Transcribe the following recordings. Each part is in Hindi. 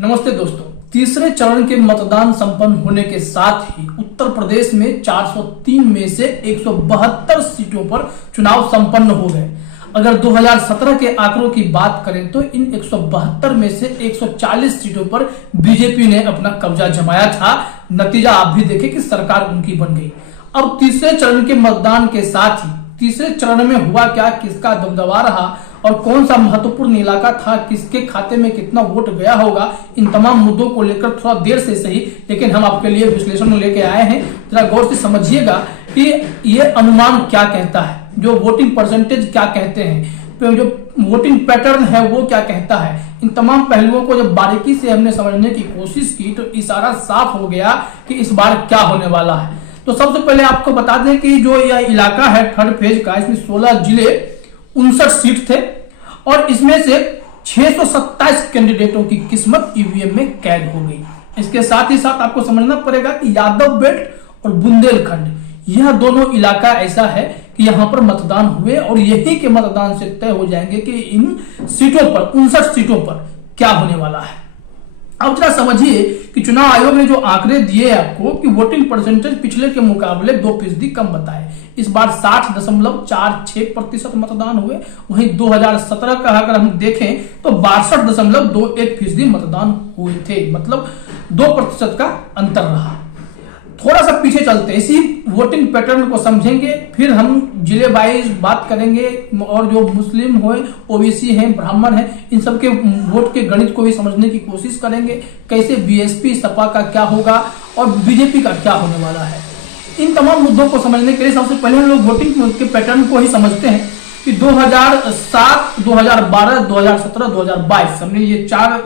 नमस्ते दोस्तों, तीसरे चरण के मतदान संपन्न होने के साथ ही उत्तर प्रदेश में 403 में से 172 सीटों पर चुनाव संपन्न हो गए। अगर 2017 के आंकड़ों की बात करें तो इन 172 में से 140 सीटों पर बीजेपी ने अपना कब्जा जमाया था। नतीजा आप भी देखें कि सरकार उनकी बन गई। अब तीसरे चरण के मतदान के साथ ही तीसरे चरण में हुआ क्या, किसका दबदबा रहा और कौन सा महत्वपूर्ण इलाका था, किसके खाते में कितना वोट गया होगा, इन तमाम मुद्दों को लेकर थोड़ा देर से सही लेकिन हम आपके लिए विश्लेषण लेके आए हैं। जरा गौर से समझिएगा कि ये अनुमान क्या कहता है, जो वोटिंग परसेंटेज क्या कहते हैं, तो जो वोटिंग पैटर्न है वो क्या कहता है। इन तमाम पहलुओं को जब बारीकी से हमने समझने की कोशिश की तो इशारा साफ हो गया कि इस बार क्या होने वाला है। तो सबसे पहले आपको बता दें कि जो यह इलाका है थर्ड फेज का, इसमें 16 जिले 59 सीट थे और इसमें से 627 कैंडिडेटों की किस्मत ईवीएम में कैद हो गई। इसके साथ ही साथ आपको समझना पड़ेगा कि यादव बेल्ट और बुंदेलखंड यह दोनों इलाका ऐसा है कि यहां पर मतदान हुए और यही के मतदान से तय हो जाएंगे कि इन सीटों पर 59 सीटों पर क्या होने वाला है। अब जरा समझिए कि चुनाव आयोग ने जो आंकड़े दिए आपको कि वोटिंग परसेंटेज पिछले के मुकाबले 2% कम बताए। इस बार 60.46% मतदान हुए। वहीं 2017 का अगर हम देखें तो 62.21% मतदान हुए थे, मतलब 2% का अंतर रहा। थोड़ा सा पीछे चलते इसी वोटिंग पैटर्न को समझेंगे, फिर हम जिले वाइज बात करेंगे और जो मुस्लिम हो, ओबीसी हैं, ब्राह्मण हैं, इन सब के वोट के गणित को भी समझने की कोशिश करेंगे। कैसे बीएसपी सपा का क्या होगा और बीजेपी का क्या होने वाला है। इन तमाम मुद्दों को समझने के लिए सबसे पहले हम लोग वोटिंग के पैटर्न को ही समझते हैं कि 2007, 2012, 2017, 2022 हमने ये 4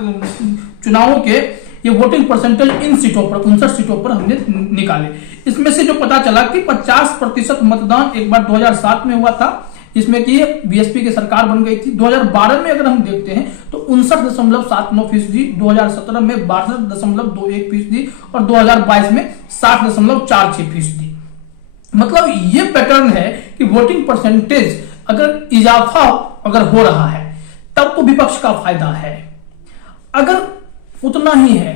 चुनावों के ये वोटिंग परसेंटेज इन सीटों पर 59 सीटों पर हमने निकाले। इसमें से जो पता चला कि 50% मतदान एक बार 2007 में हुआ था, जिसमें कि बीएसपी की सरकार बन गई थी। 2012 में अगर हम देखते हैं तो 59.79%, 2017 में 62.21% और 2022 में 60.46%। मतलब ये पैटर्न है कि वोटिंग परसेंटेज अगर इजाफा अगर हो रहा है तब तो विपक्ष का फायदा है, अगर उतना ही है,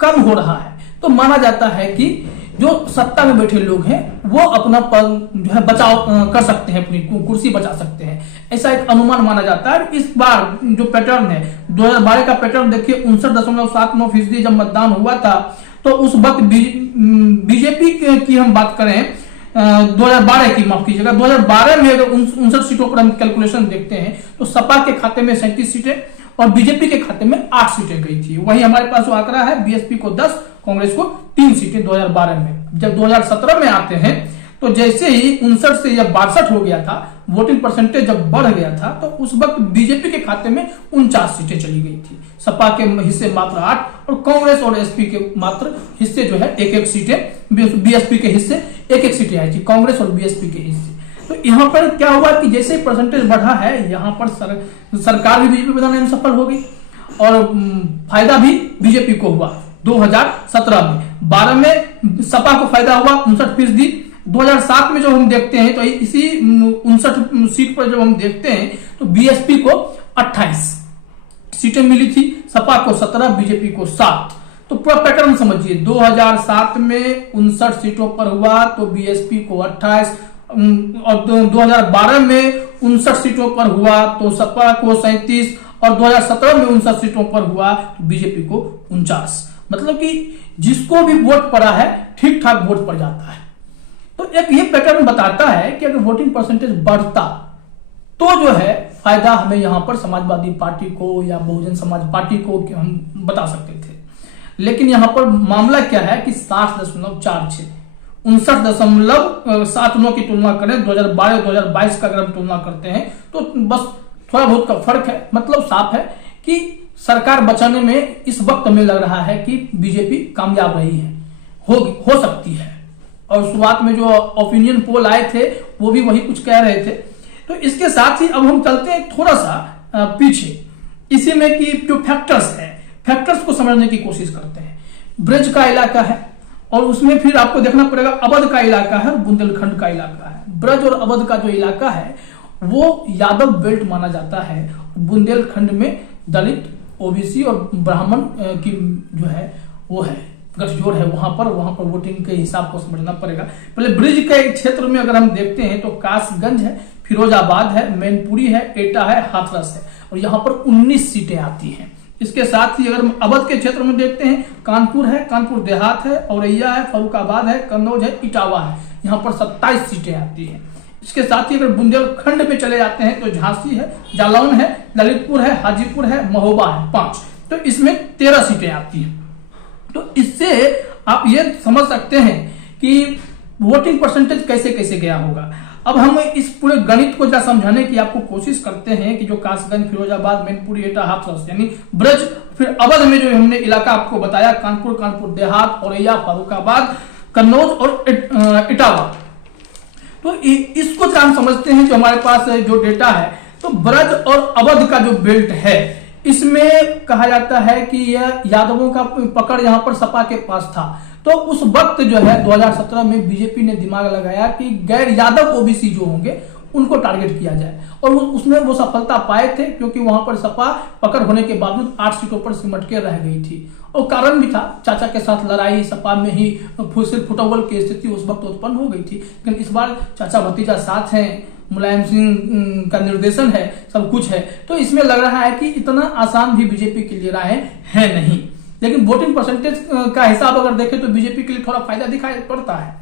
कम हो रहा है तो माना जाता है कि जो सत्ता में बैठे लोग हैं वो अपना पद जो है बचाव कर सकते हैं, अपनी कुर्सी बचा सकते हैं, ऐसा एक अनुमान माना जाता है। इस बार जो पैटर्न है 2012 का पैटर्न देखिए, 59.79% जब मतदान हुआ था तो उस वक्त बीजेपी की हम बात करें 2012 की, माफ कीजिएगा, 2012 में अगर 59 सीटों पर हम कैलकुलेशन देखते हैं तो सपा के खाते में 37 सीटें और बीजेपी के खाते में 8 सीटें गई थी। वहीं हमारे पास जो आंकड़ा है बीएसपी को 10, कांग्रेस को 3 सीटें 2012 में। जब 2017 में आते हैं तो जैसे ही 59 से जब 62 हो गया था, वोटिंग परसेंटेज जब बढ़ गया था तो उस वक्त बीजेपी के खाते में 49 सीटें चली गई थी। सपा के हिस्से मात्र 8 और कांग्रेस और एसपी के मात्र हिस्से जो है 1-1 सीटें, बीएसपी के हिस्से 1-1 सीटें आई थी, कांग्रेस और बीएसपी के हिस्से। तो यहाँ पर क्या हुआ कि जैसे परसेंटेज बढ़ा है यहाँ पर सरकार भी बीजेपी बनाने में सफल हो गई और फायदा भी बीजेपी को हुआ। 2017 में 12 में सपा को फायदा हुआ 59%। 2007 में जब हम देखते हैं तो इसी 59 सीट पर जब हम देखते हैं तो बीएसपी को 28 सीटें मिली थी, सपा को 17, बीजेपी को 7। तो पूरा पैटर्न समझिए, 2007 में 59 सीटों पर हुआ तो बीएसपी को 28 और 2012 में 59 सीटों पर हुआ तो सपा को 37 और 2017 में 59 सीटों पर हुआ तो बीजेपी को 49। मतलब कि जिसको भी वोट पड़ा है ठीक ठाक वोट पड़ जाता है। तो एक ये पैटर्न बताता है कि अगर वोटिंग परसेंटेज बढ़ता तो जो है फायदा हमें यहां पर समाजवादी पार्टी को या बहुजन समाज पार्टी को हम बता सकते थे। लेकिन यहां पर मामला क्या है कि 60.46, 59.79 की तुलना करें 2012-2022 का अगर हम तुलना करते हैं तो बस थोड़ा बहुत का फर्क है। मतलब साफ है कि सरकार बचाने में इस वक्त हमें लग रहा है कि बीजेपी कामयाब रही है, हो सकती है। और शुरुआत में जो ओपिनियन पोल आए थे वो भी वही कुछ कह रहे थे। तो इसके साथ ही अब हम चलते हैं थोड़ा सा पीछे, इसी में कि जो फैक्टर्स है, फैक्टर्स को समझने की कोशिश करते हैं। ब्रज का इलाका है और उसमें फिर आपको देखना पड़ेगा अवध का इलाका है और बुंदेलखंड का इलाका है। ब्रज और अवध का जो इलाका है वो यादव बेल्ट माना जाता है। बुंदेलखंड में दलित, ओबीसी और ब्राह्मण की जो है वो है गठजोड़ है, वहां पर वोटिंग के हिसाब को समझना पड़ेगा। पहले ब्रिज के क्षेत्र में अगर हम देखते हैं तो कासगंज है, फिरोजाबाद है, मैनपुरी है, एटा है, हाथरस है और यहाँ पर 19 सीटें आती हैं। इसके साथ ही अगर हम अवध के क्षेत्र में देखते हैं, कानपुर है, कानपुर देहात है, औरैया है, फर्रुखाबाद है, कन्नौज है, इटावा है, यहाँ पर 27 सीटें आती हैं। इसके साथ ही अगर बुंदेलखंड में चले जाते हैं तो झांसी है, जालौन है, ललितपुर है, हाजीपुर है, महोबा है 5, तो इसमें 13 सीटें आती हैं। तो इससे आप ये समझ सकते हैं कि वोटिंग परसेंटेज कैसे कैसे गया होगा। अब हम इस पूरे गणित को जरा समझाने की आपको कोशिश करते हैं कि जो कासगंज, फिरोजाबाद, मैनपुरी, एटा, हाथरस यानी ब्रज, फिर अवध में जो हमने इलाका आपको बताया कानपुर, कानपुर देहात, औरैया, फर्रुखाबाद, कन्नौज और इटावा, तो इसको हम समझते हैं। जो हमारे पास जो डेटा है तो ब्रज और अवध का जो बेल्ट है इसमें कहा जाता है कि यह यादवों का पकड़ यहाँ पर सपा के पास था। तो उस वक्त जो है 2017 में बीजेपी ने दिमाग लगाया कि गैर यादव ओबीसी जो होंगे उनको टारगेट किया जाए और उसमें वो सफलता पाए थे, क्योंकि वहां पर सपा पकड़ होने के बावजूद 8 सीटों पर सिमट के रह गई थी। और कारण भी था, चाचा के साथ लड़ाई, सपा में ही सिर्फ फुटबॉल की स्थिति उस वक्त उत्पन्न हो गई थी। लेकिन इस बार चाचा भतीजा साथ हैं, मुलायम सिंह का निर्देशन है, सब कुछ है, तो इसमें लग रहा है कि इतना आसान भी बीजेपी के लिए राय है नहीं। लेकिन वोटिंग परसेंटेज का हिसाब अगर देखें तो बीजेपी के लिए थोड़ा फायदा दिखाई पड़ता है,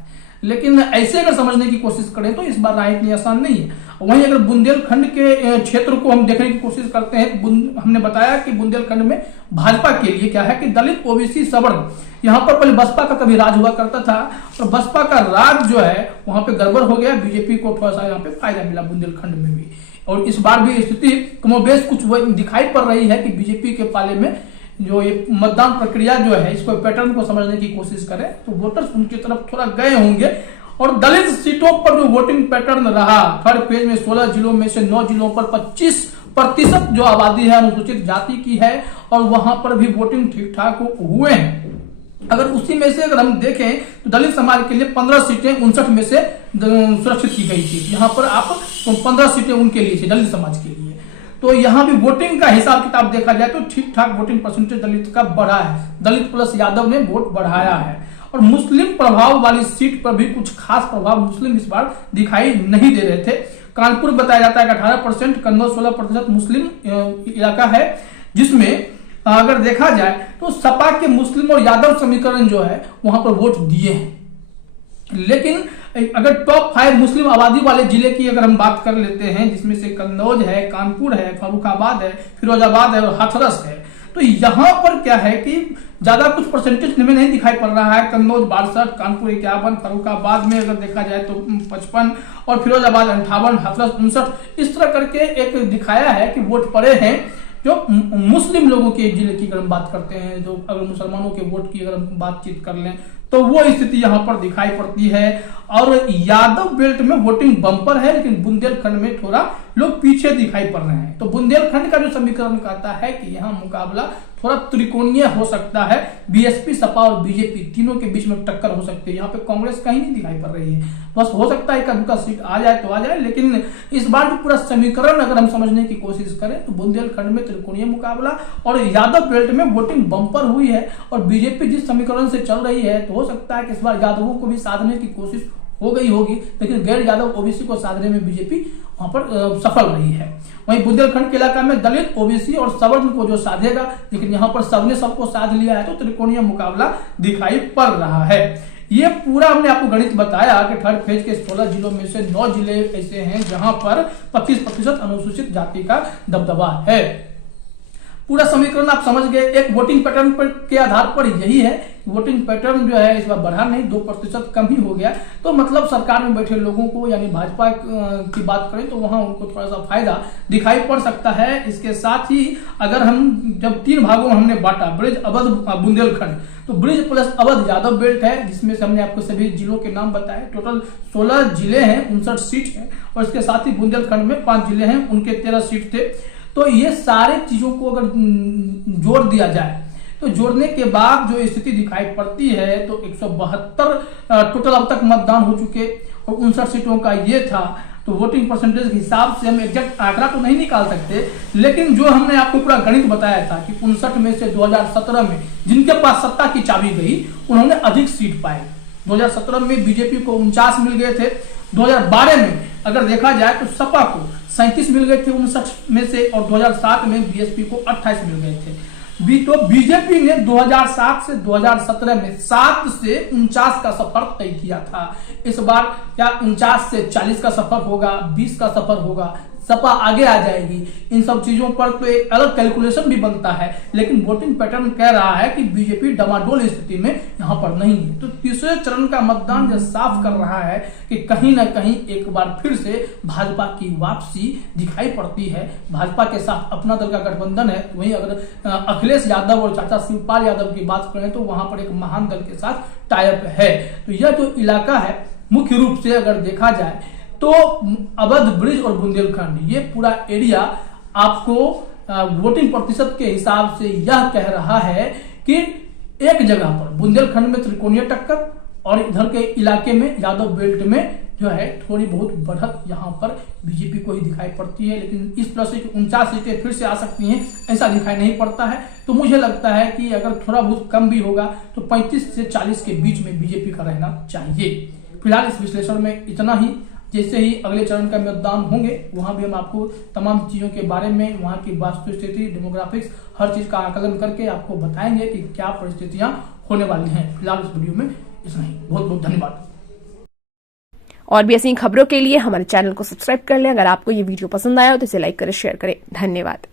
लेकिन ऐसे अगर समझने की कोशिश करें तो इस बार राय इतनी आसान नहीं है। वहीं अगर बुंदेलखंड के क्षेत्र को हम देखने की कोशिश करते हैं, हमने बताया कि बुंदेलखंड में भाजपा के लिए क्या है कि दलित, ओबीसी, सवर्ण, यहाँ पर पहले बसपा का कभी राज हुआ करता था और बसपा का राज जो है वहां पे गड़बड़ हो गया, बीजेपी को थोड़ा सा यहाँ पे फायदा मिला बुंदेलखंड में भी। और इस बार भी स्थिति कमोबेश कुछ दिखाई पड़ रही है कि बीजेपी के पाले में जो ये मतदान प्रक्रिया जो है इसको पैटर्न को समझने की कोशिश करें तो वोटर्स उनकी तरफ थोड़ा गए होंगे। और दलित सीटों पर जो वोटिंग पैटर्न रहा, थर्ड फेज में 16 जिलों में से 9 जिलों पर 25% जो आबादी है अनुसूचित जाति की है और वहां पर भी वोटिंग ठीक ठाक हुए हैं। अगर उसी में से अगर हम देखें तो दलित समाज के लिए 15 सीटें 59 में से सुरक्षित की गई थी। यहाँ पर आप 15 सीटें उनके लिए थी, दलित समाज के लिए। तो यहाँ भी वोटिंग का हिसाब किताब देखा जाए तो ठीक ठाक वोटिंग परसेंटेज दलित का बढ़ा है, दलित प्लस यादव ने वोट बढ़ाया है। और मुस्लिम प्रभाव वाली सीट पर भी कुछ खास प्रभाव मुस्लिम इस बार दिखाई नहीं दे रहे थे। कानपुर बताया जाता है कि 18%, कन्नौज 16% मुस्लिम इलाका है, जिसमें अगर देखा जाए तो सपा के मुस्लिम और यादव समीकरण जो है वहां पर वोट दिए हैं। लेकिन अगर टॉप 5 मुस्लिम आबादी वाले जिले की अगर हम बात कर लेते हैं, जिसमें से कन्नौज है, कानपुर है, फर्रुखाबाद है, फिरोजाबाद है और हाथरस है, तो यहाँ पर क्या है कि ज्यादा कुछ परसेंटेज में नहीं दिखाई पड़ रहा है। कन्नौज 62, कानपुर 51, फर्रुखाबाद में अगर देखा जाए तो 55 और फिरोजाबाद 58, हाथरस 59, इस तरह करके एक दिखाया है कि वोट पड़े हैं जो मुस्लिम लोगों के जिले की अगर हम बात करते हैं, जो अगर मुसलमानों के वोट की अगर हम बातचीत कर लें तो वो स्थिति यहाँ पर दिखाई पड़ती है। और यादव बेल्ट में वोटिंग बम्पर है, लेकिन बुंदेलखंड में थोड़ा लोग पीछे दिखाई पड़ रहे हैं। तो बुंदेलखंड का जो समीकरण कहता है कि यहाँ मुकाबला थोड़ा त्रिकोणीय हो सकता है, बीएसपी, सपा और बीजेपी तीनों के बीच में टक्कर हो सकती है। यहाँ पे कांग्रेस कहीं नहीं दिखाई पड़ रही है, बस हो सकता है एक सीट आ जाए तो आ जाए। लेकिन इस बार जो पूरा समीकरण अगर हम समझने की कोशिश करें तो बुंदेलखंड में त्रिकोणीय मुकाबला और यादव बेल्ट में वोटिंग बम्पर हुई है। और बीजेपी जिस समीकरण से चल रही है तो हो सकता है कि इस बार यादवों को भी साधने की कोशिश हो गई होगी, लेकिन गैर यादव ओबीसी को साधने में बीजेपी वहां पर सफल रही है। वहीं बुंदेलखंड के इलाका में दलित, ओबीसी और सवर्ण को जो साधेगा, लेकिन यहाँ पर सबने सबको साध लिया है तो त्रिकोणीय मुकाबला दिखाई पड़ रहा है। ये पूरा हमने आपको गणित बताया कि थर्ड फेज के 16 जिलों में से 9 जिले ऐसे हैं जहां पर 25% अनुसूचित जाति का दबदबा है। पूरा समीकरण आप समझ गए। एक वोटिंग पैटर्न पर के आधार पर यही है, वोटिंग पैटर्न जो है इस बार बढ़ा नहीं, 2% कम ही हो गया। तो मतलब सरकार में बैठे लोगों को यानी भाजपा की बात करें तो वहां उनको थोड़ा सा फायदा दिखाई पड़ सकता है। इसके साथ ही अगर हम जब 3 भागों में हमने बांटा, ब्रिज, अवध, बुंदेलखंड, तो bridge plus Awadh Yadav belt है, जिसमें से हमने आपको सभी जिलों के नाम बताए। टोटल 16 जिले हैं, 59 सीट है। और इसके साथ ही बुंदेलखंड में 5 जिले हैं, उनके 13 सीट थे। तो ये सारे चीजों को अगर जोड़ दिया जाए तो जोड़ने के बाद जो स्थिति दिखाई पड़ती है तो 172 टोटल अब तक मतदान हो चुके और 59 सीटों का ये था। तो वोटिंग परसेंटेज के हिसाब से हम एग्जैक्ट आंकड़ा तो नहीं निकाल सकते, लेकिन जो हमने आपको पूरा गणित बताया था कि 59 में से 2017 में जिनके पास सत्ता की चाबी गई उन्होंने अधिक सीट पाए। 2017 में बीजेपी को 49 मिल गए थे। 2012 में अगर देखा जाए तो सपा को 37 मिल गए थे 59 में से, और 2007 में बीएसपी को 28 मिल गए थे। तो बीजेपी ने 2007 से 2017 में 7 से 49 का सफर तय किया था। इस बार क्या 49 से 40 का सफर होगा, 20 का सफर होगा, सपा आगे आ जाएगी? इन सब चीजों पर तो एक अलग कैलकुलेशन भी बनता है, लेकिन वोटिंग पैटर्न कह रहा है कि बीजेपी डमाडोल स्थिति में यहां पर नहीं है। तो तीसरे चरण का मतदान जो साफ कर रहा है कि कहीं ना कहीं एक बार फिर से भाजपा की वापसी दिखाई पड़ती है। भाजपा के साथ अपना दल का गठबंधन है, वहीं अगर अखिलेश यादव और चाचा शिवपाल यादव की बात करें तो वहां पर एक महान दल के साथ टाइप है। तो यह जो इलाका है मुख्य रूप से अगर देखा जाए तो अवध, ब्रिज और बुंदेलखंड, ये पूरा एरिया आपको वोटिंग प्रतिशत के हिसाब से यह कह रहा है कि एक जगह पर बुंदेलखंड में त्रिकोणीय टक्कर और इधर के इलाके में यादव बेल्ट में जो है थोड़ी बहुत बढ़त यहाँ पर बीजेपी को ही दिखाई पड़ती है। लेकिन इस तरह से 49 सीटें फिर से आ सकती हैं ऐसा दिखाई नहीं पड़ता है। तो मुझे लगता है कि अगर थोड़ा बहुत कम भी होगा तो 35 से 40 के बीच में बीजेपी का रहना चाहिए। फिलहाल इस विश्लेषण में इतना ही। जैसे ही अगले चरण का मतदान होंगे वहां भी हम आपको तमाम चीजों के बारे में, वहां की वास्तु स्थिति, डेमोग्राफिक्स, हर चीज का आकलन करके आपको बताएंगे कि क्या परिस्थितियां होने वाली हैं। फिलहाल इस वीडियो में इतना ही। बहुत बहुत धन्यवाद। और भी ऐसी खबरों के लिए हमारे चैनल को सब्सक्राइब कर लें। अगर आपको ये वीडियो पसंद आया हो तो इसे लाइक करें, शेयर करें। धन्यवाद।